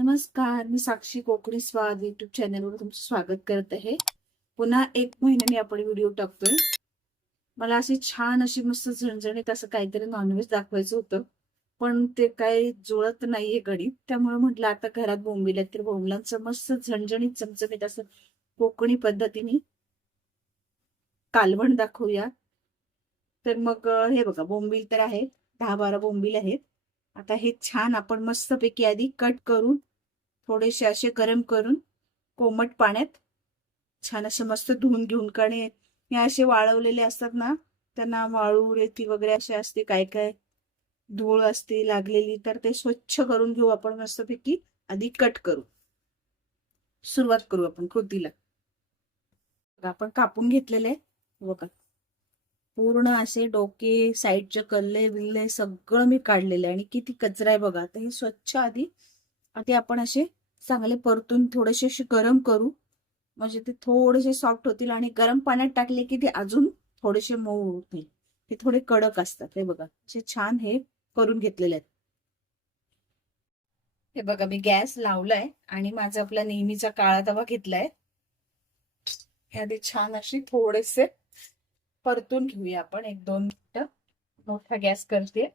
नमस्कार, मी साक्षी कोकणी स्वाद युट्यूब चॅनलवर तुमचं स्वागत करत आहे. पुन्हा एक महिन्याने आपण व्हिडिओ टाकतोय. मला अशी छान अशी मस्त झणझणीत असं काहीतरी नॉनव्हेज दाखवायचं होतं, पण ते काही जुळत नाहीये गणित. त्यामुळे म्हटलं आता घरात बोंबील आहेत तर बोंबलांचं मस्त झणझणीत चमचमीत असं कोकणी पद्धतीने कालवण दाखवूया. तर मग हे बघा, बोंबील तर आहेत, 10-12 बोंबील आहेत. आता हे छान आपण मस्तपैकी आधी कट करून थोडेसे असे गरम करून कोमट पाण्यात छान असे मस्त धुवून घेऊन, कारण हे असे वाळवलेले असतात ना, त्यांना वाळू रेती वगैरे असे असते, काय काय धूळ असते लागलेली, तर ते स्वच्छ करून घेऊ आपण मस्तपैकी. आधी कट करू, सुरुवात करू आपण कृतीला. आपण कापून घेतलेले बघा, पूर्ण असे डोके साईडचे कल्ले बिल्ले सगळं मी काढलेलं आहे. आणि किती कचरा आहे बघा. आता हे स्वच्छ आधी आधी आपण असे चांगले परतून थोडेसे असे गरम करू, म्हणजे ते थोडेसे सॉफ्ट होतील. आणि गरम पाण्यात टाकले की ते अजून थोडेसे मऊ होतील. ते थोडे कडक असतात. हे बघा, असे छान हे करून घेतलेले आहेत. हे बघा, मी गॅस लावलाय आणि माझा आपला नेहमीचा काळा तवा घेतलाय. हे आधी छान अशी थोडेसे परतून घेऊया आपण 1-2 मिनिटं. मोठा गॅस करते.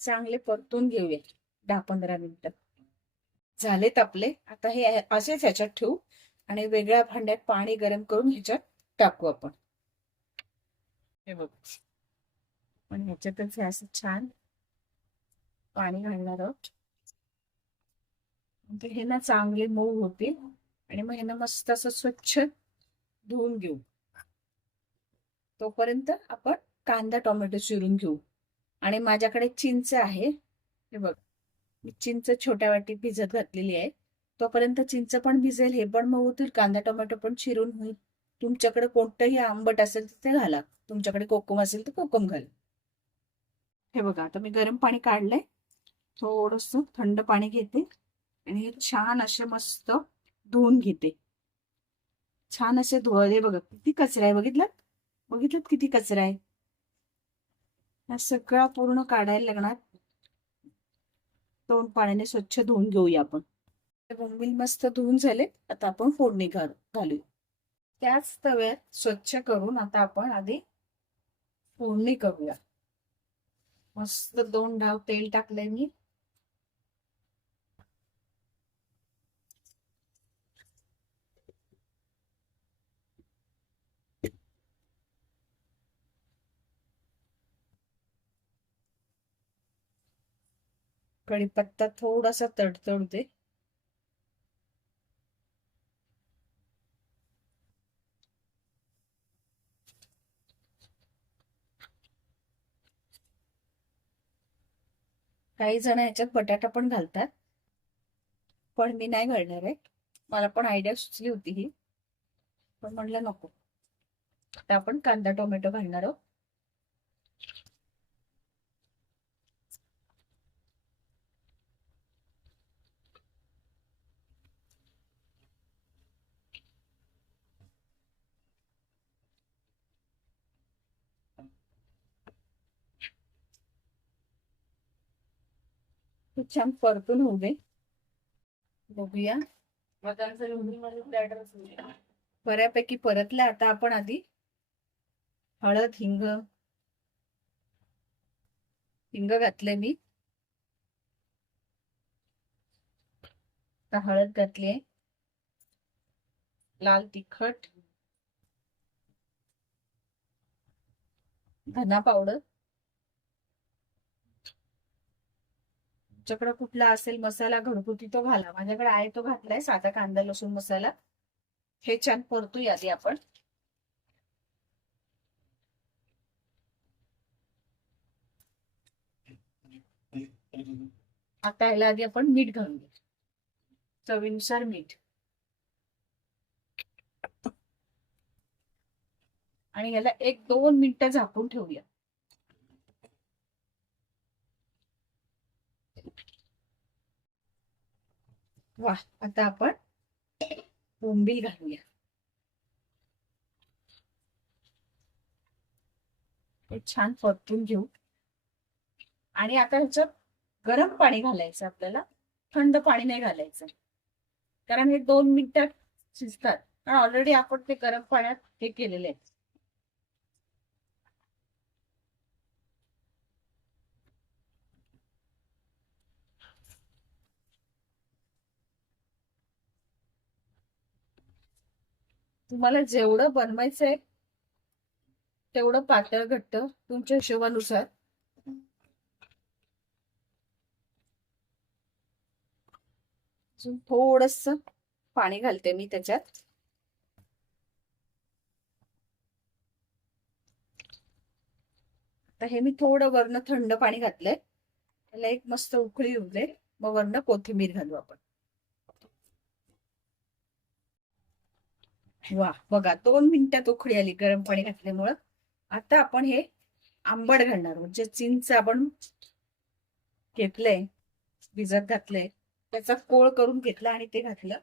चांगले परतून घेऊया 10-15 मिनिटं. झालेत आपले. आता हे असेच ह्याच्यात ठेवू आणि वेगळ्या भांड्यात पाणी गरम करून ह्याच्यात टाकू आपण. हे बघ, पण ह्याच्यातच हे असं छान पाणी घालणार आहोत. म्हणजे हे ना चांगले मऊ होतील. आणि मग हे ना मस्त असं स्वच्छ धुवून घेऊ. तोपर्यंत आपण कांदा टोमॅटो चिरून घेऊ. आणि माझ्याकडे चिंच आहे, हे बघ, मी चिंच छोट्या वाटीत भिजत घातलेली आहे. तोपर्यंत चिंच पण भिजेल, हे पण मऊ होतील, कांदा टोमॅटो पण चिरून होईल. तुमच्याकडे कोणतंही आंबट असेल तर ते घाला, तुमच्याकडे कोकम असेल तर कोकम घाला. हे बघा, आता मी गरम पाणी काढलंय, थोडस थंड पाणी घेते आणि हे छान असे मस्त धुवून घेते. छान असे धुवले. बघा किती कचरा आहे, बघितलं बघितलं किती कचरा आहे. हा सगळा पूर्ण काढायला लागणार. 2 पाण्याने स्वच्छ धुवून घेऊया आपण. बोंबील मस्त धुवून झाले. आता आपण फोडणी घालू. त्याच तव्यात स्वच्छ करून आता आपण आधी फोडणी करूया. मस्त 2 डाव तेल टाकलंय मी. कढीपत्ता थोडासा तडतडू दे. काही जण याच्यात बटाटा पण घालतात, पण मी नाही घालणार आहे. मला पण आयडिया सुचली होती ही, पण म्हणलं नको. आता आपण कांदा टोमॅटो घालणार आहोत. खूप छान परतून होऊ दे. बघूया, बऱ्यापैकी परतल्या. आता आपण आधी हळद हिंग घातले मी. आता हळद घातलीये, लाल तिखट, धना पावडर, तुमच्याकडे कुठला असेल मसाला घरगुती तो घाला. माझ्याकडे आहे तो घातलाय, साधा कांदा लसूण मसाला. हे छान परतूया आधी आपण. आता याला आधी आपण मीठ घालूया, चवीनुसार मीठ. आणि याला 1-2 मिनिटं झाकून ठेवूया. वा, आता आपण बोंबील घालूया. हे छान परतून घेऊ. आणि आता ह्याच्यात गरम पाणी घालायचं आपल्याला, थंड पाणी नाही घालायचं, कारण हे 2 मिनिटात शिजतात. कारण ऑलरेडी आपण ते गरम पाण्यात हे केलेले आहे. तुम्हाला जेवढं बनवायचंय तेवढं पातळ घट्ट तुमच्या हिशोबानुसार. अजून थोडस पाणी घालते मी त्याच्यात. आता हे मी थोडं वरनं थंड पाणी घातलंय, त्याला एक मस्त उकळी येऊ दे, मग वरनं कोथिंबीर घालू आपण. वा बघा, 2 मिनिटात उकळी आली गरम पाणी घातल्यामुळं. आता आपण हे आंबट घालणार, म्हणजे चिंच आपण घेतलंय, भिजत घातलंय, त्याचा कोळ करून घेतला आणि ते घातलं.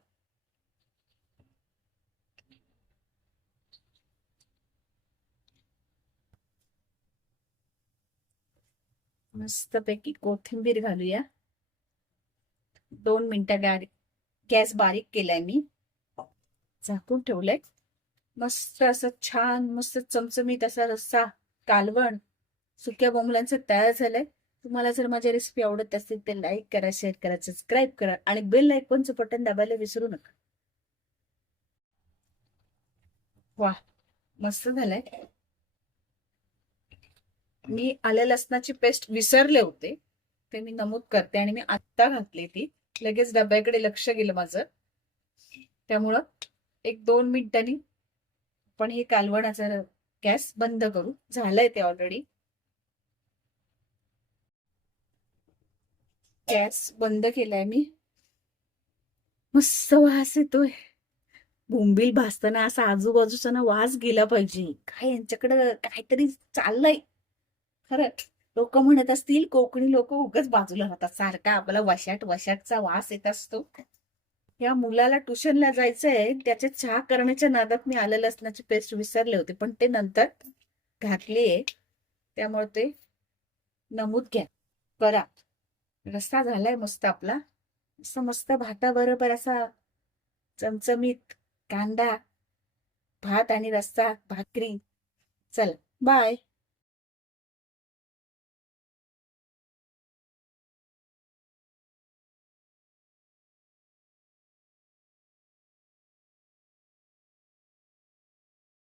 मस्तपैकी कोथिंबीर घालूया. 2 मिनिटं गॅस बारीक केलाय मी, झाकून ठेवलंय. मस्त असं छान मस्त चमचमीत असा रस्सा, कालवण सुक्या बोंबलांचं तयार झालंय. तुम्हाला जर माझी रेसिपी आवडत असेल तर लाईक करा, शेअर करा, सबस्क्राईब करा आणि बेल आयकॉनचं बटन दाबायला विसरू नका. वा मस्त झालंय. मी आल्या लसणाची पेस्ट विसरले होते, ते मी नमूद करते, आणि मी आत्ता घातली ती. लगेच डब्याकडे लक्ष गेलं माझं, त्यामुळं 1-2 मिनिटांनी पण हे कालवणाचा गॅस बंद करू. झालंय ते ऑलरेडी. गॅस बंद केलाय मी. मस्त वास येतोय. बोंबील भाजताना असा आजूबाजूचा ना वास गेला पाहिजे. काय यांच्याकडं काहीतरी चाललंय खरं. लोक म्हणत असतील, कोकणी लोक उगाच बाजूला राहतात, सारखा आपला वशाट वशाटचा वास येत असतो. या मुलाला ट्युशनला जायचंय, त्याच्या चहा करण्याच्या नादात मी आलं लसणाची पेस्ट विसरले होते, पण ते नंतर घातलीये, त्यामुळे ते नमूद घ्या करा. रस्सा झालाय मस्त आपला, असं मस्त भाताबरोबर असा चमचमीत कांदा भात आणि रस्सा भाकरी. चल बाय.